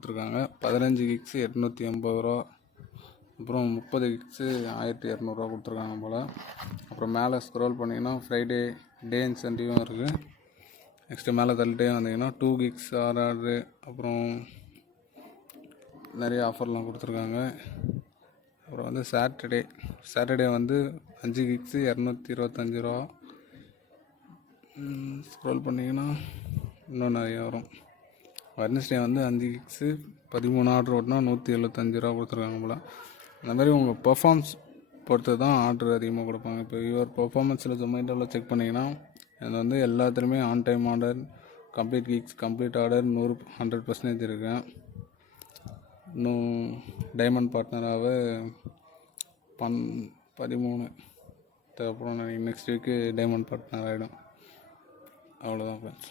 கொடுத்துருக்காங்க. 15 கிக்ஸு 880 ரூபா. அப்புறம் 30 கிக்ஸு 1200 கொடுத்துருக்காங்க போல். அப்புறம் மேலே ஸ்க்ரோல் பண்ணிங்கன்னா ஃப்ரைடே டே இன்சென்டிவும் இருக்குது. நெக்ஸ்ட்டு மேலே தள்ளிட்டே வந்தீங்கன்னா 2 கிக்ஸ் ஆர்டரு, அப்புறம் நிறைய ஆஃபர்லாம் கொடுத்துருக்காங்க. அப்புறம் வந்து சாட்டர்டே வந்து 5 கிக்ஸு 225 ரூபா. ஸ்க்ரோல் பண்ணிங்கன்னா இன்னும் நிறைய வரும். வெட்னஸ்டே வந்து 5 கிக்ஸு 13 ஆர்டர் ஓட்டினா 175 ரூபா கொடுத்துருக்காங்க போல். அந்த மாதிரி உங்கள் பெர்ஃபார்மன்ஸ் பொறுத்து தான் ஆர்டர் அதிகமாக கொடுப்பாங்க. இப்போ யுவர் பெர்ஃபார்மன்ஸில் ஜொமேட்டோவில் செக் பண்ணிங்கன்னா அது வந்து எல்லாத்துலேயுமே on time order, complete gigs, complete order 100% இருக்கேன். இன்னும் டைமண்ட் பார்ட்னராக 13 அப்புறம் நெக்ஸ்ட் வீக்கு டைமண்ட் பார்ட்னர் ஆகிடும். அவ்வளோதான் ஃப்ரெண்ட்ஸ்.